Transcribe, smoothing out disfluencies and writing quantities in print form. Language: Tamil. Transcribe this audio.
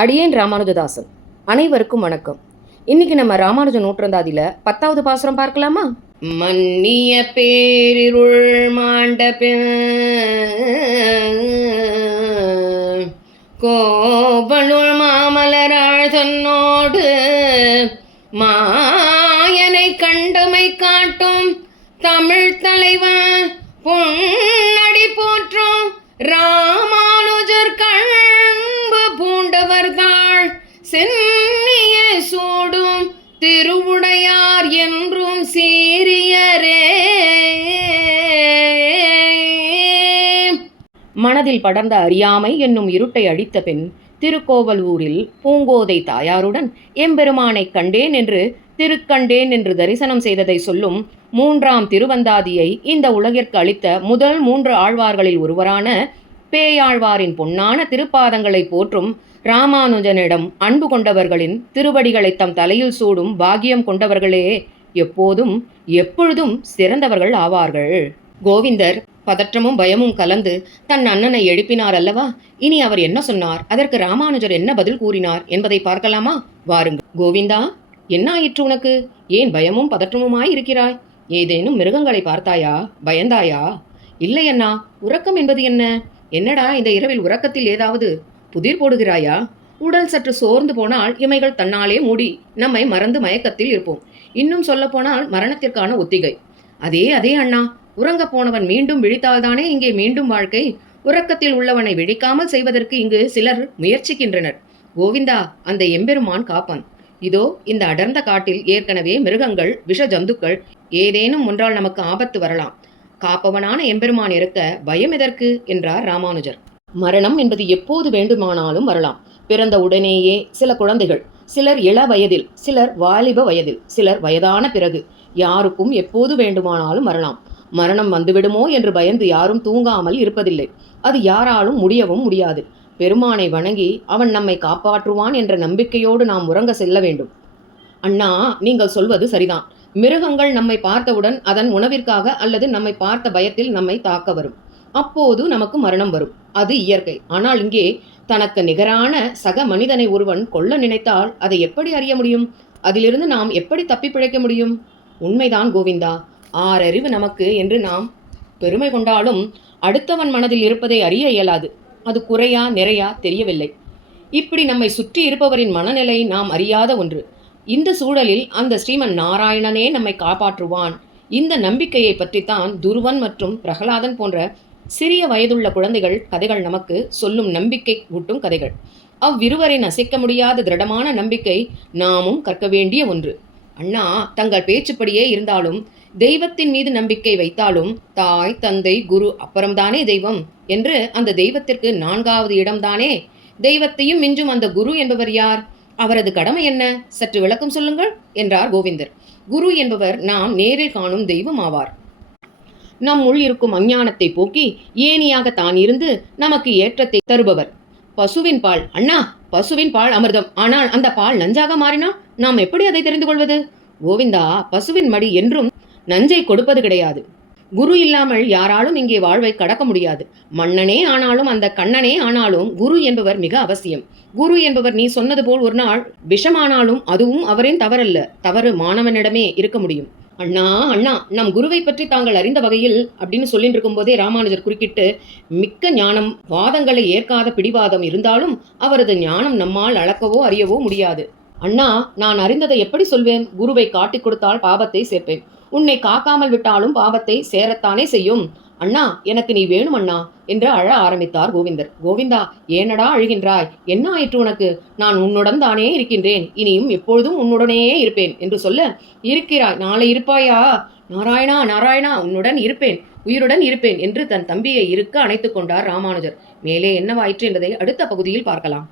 அடியேன் ராமானுஜதாசன். அனைவருக்கும் வணக்கம். இன்னைக்கு நம்ம ராமானுஜ நூற்றந்தாதியில 10வது பாசுரம் பார்க்கலாமா? மன்னிய பேரிருள் மாண்ட கோவனுள் மாமலராள் தன்னோடு மாயனை கண்டமை காட்டும் தமிழ் தலைவன் பொன்னடி போற்றும் ராமானுஜர் கண்பு பூண்டவர்தாள் சென்னிய சூடும் திருவுடையார் என்றும் சீரியரே. மனதில் படர்ந்த அறியாமை என்னும் இருட்டை அழித்த பின் திருக்கோவலூரில் பூங்கோதை தாயாருடன் எம்பெருமானை கண்டேன் என்று திருக்கண்டேன் என்று தரிசனம் செய்ததை சொல்லும் 3ஆம் திருவந்தாதியை இந்த உலகிற்கு அளித்த முதல் 3 ஆழ்வார்களில் ஒருவரான பேயாழ்வாரின் பொன்னான திருப்பாதங்களை போற்றும் ராமானுஜனிடம் அன்பு கொண்டவர்களின் திருவடிகளை தம் தலையில் சூடும் பாக்கியம் கொண்டவர்களே எப்போதும் எப்பொழுதும் சிறந்தவர்கள் ஆவார்கள். கோவிந்தர் பதற்றமும் பயமும் கலந்து தன் அண்ணனை எழுப்பினார் அல்லவா? இனி அவர் என்ன சொன்னார், அதற்கு ராமானுஜர் என்ன பதில் கூறினார் என்பதை பார்க்கலாமா? வாருங்கள். கோவிந்தா, என்ன ஆயிற்று உனக்கு? ஏன் பயமும் பதற்றமுமாய் இருக்கிறாய்? ஏதேனும் மிருகங்களை பார்த்தாயா? பயந்தாயா? இல்லை அண்ணா, உறக்கம் என்பது என்ன? என்னடா இந்த இரவில் உறக்கத்தில் ஏதாவது புதிர் போடுகிறாயா? உடல் சற்று சோர்ந்து போனால் இமைகள் தன்னாலே மூடி நம்மை மறந்து மயக்கத்தில் இருப்போம். இன்னும் சொல்ல போனால் மரணத்திற்கான ஒத்திகை. அதே அண்ணா, உறங்க போனவன் மீண்டும் விழித்தால்தானே இங்கே மீண்டும் வாழ்க்கை. உறக்கத்தில் உள்ளவனை விழிக்காமல் செய்வதற்கு இங்கு சிலர் முயற்சிக்கின்றனர். கோவிந்தா, அந்த எம்பெருமான் காப்பான். இதோ இந்த அடர்ந்த காட்டில் ஏற்கனவே மிருகங்கள், விஷ ஜந்துக்கள் ஏதேனும் ஒன்றால் நமக்கு ஆபத்து வரலாம். காப்பவனான எம்பெருமான் இருக்க பயம் எதற்கு என்றார் ராமானுஜர். மரணம் என்பது எப்போது வேண்டுமானாலும் வரலாம். பிறந்த உடனேயே சில குழந்தைகள், சிலர் இள வயதில், சிலர் வாலிப வயதில், சிலர் வயதான பிறகு, யாருக்கும் எப்போது வேண்டுமானாலும் வரலாம். மரணம் வந்துவிடுமோ என்று பயந்து யாரும் தூங்காமல் இருப்பதில்லை. அது யாராலும் முடியவும் முடியாது. பெருமானை வணங்கி அவன் நம்மை காப்பாற்றுவான் என்ற நம்பிக்கையோடு நாம் உறங்க செல்ல வேண்டும். அண்ணா, நீங்கள் சொல்வது சரிதான். மிருகங்கள் நம்மை பார்த்தவுடன் அதன் உணவிற்காக அல்லது நம்மை பார்த்த பயத்தில் நம்மை தாக்க வரும். அப்போது நமக்கு மரணம் வரும். அது இயற்கை. ஆனால் இங்கே தனக்கு நிகரான சக மனிதனை ஒருவன் கொல்ல நினைத்தால் அதை எப்படி அறிய முடியும்? அதிலிருந்து நாம் எப்படி தப்பி பிழைக்க முடியும்? உண்மைதான் கோவிந்தா. 6 அறிவு நமக்கு என்று நாம் பெருமை கொண்டாலும் அடுத்தவன் மனதில் இருப்பதை அறிய இயலாது. அது குறையா நிறையா தெரியவில்லை. இப்படி நம்மை சுற்றி இருப்பவரின் மனநிலை நாம் அறியாத ஒன்று. இந்த சூழலில் அந்த ஸ்ரீமன் நாராயணனே நம்மை காப்பாற்றுவான். இந்த நம்பிக்கையை பற்றித்தான் துருவன் மற்றும் பிரகலாதன் போன்ற சிறிய வயதுள்ள குழந்தைகள் கதைகள் நமக்கு சொல்லும் நம்பிக்கை ஊட்டும் கதைகள். அவ்விருவரின் அசைக்க முடியாத திருடமான நம்பிக்கை நாமும் கற்க வேண்டிய ஒன்று. அண்ணா, தங்கள் பேச்சுப்படியே இருந்தாலும் தெய்வத்தின் மீது நம்பிக்கை வைத்தாலும் தாய், தந்தை, குரு அப்புறம்தானே தெய்வம் என்று அந்த தெய்வத்திற்கு 4வது இடம்தானே. தெய்வத்தையும் மிஞ்சும் அந்த குரு என்பவர் யார்? அவரது கடமை என்ன? சற்று விளக்கம் சொல்லுங்கள் என்றார் கோவிந்தர். குரு என்பவர் நாம் நேரில் காணும் தெய்வம் ஆவார். நம் உள் இருக்கும் அஞ்ஞானத்தை போக்கி ஏனியாக தான் இருந்து நமக்கு ஏற்றத்தை தருபவர். பசுவின் பால், அண்ணா, பசுவின் பால் அமிர்தம். ஆனால் அந்த பால் நஞ்சாக மாறினால் நாம் எப்படி அதை தெரிந்து கொள்வது? கோவிந்தா, பசுவின் மடி என்றும் நஞ்சை கொடுப்பது கிடையாது. குரு இல்லாமல் யாராலும் இங்கே வாழ்வை கடக்க முடியாது. மன்னனே ஆனாலும் அந்த கண்ணனே ஆனாலும் குரு என்பவர் மிக அவசியம். குரு என்பவர் நீ சொன்னது போல் ஒரு நாள் விஷமானாலும் அதுவும் அவரின் தவறல்ல. தவறு மாணவனிடமே இருக்க முடியும். அண்ணா, நம் குருவை பற்றி தாங்கள் அறிந்த வகையில் அப்படின்னு சொல்லிட்டு இருக்கும் போதே ராமானுஜர் குறுக்கிட்டு, மிக்க ஞானம், வாதங்களை ஏற்காத பிடிவாதம் இருந்தாலும் அவரது ஞானம் நம்மால் அளக்கவோ அறியவோ முடியாது. அண்ணா, நான் அறிந்ததை எப்படி சொல்வேன்? குருவை காட்டிக் கொடுத்தால் பாவத்தை சேர்ப்பேன். உன்னை காக்காமல் விட்டாலும் பாவத்தை சேரத்தானே செய்யும். அண்ணா, எனக்கு நீ வேணும் அண்ணா என்று அழ ஆரம்பித்தார் கோவிந்தர். கோவிந்தா, ஏனடா அழுகின்றாய்? என்ன ஆயிற்று உனக்கு? நான் உன்னுடன் தானே இருக்கின்றேன். இனியும் எப்பொழுதும் உன்னுடனே இருப்பேன் என்று சொல்ல, இருக்கிறாய், நாளை இருப்பாயா? நாராயணா, நாராயணா, உன்னுடன் இருப்பேன், உயிருடன் இருப்பேன் என்று தன் தம்பியை இருக்க அணைத்துக் கொண்டார் ராமானுஜர். மேலே என்னவாயிற்று என்பதை அடுத்த பகுதியில் பார்க்கலாம்.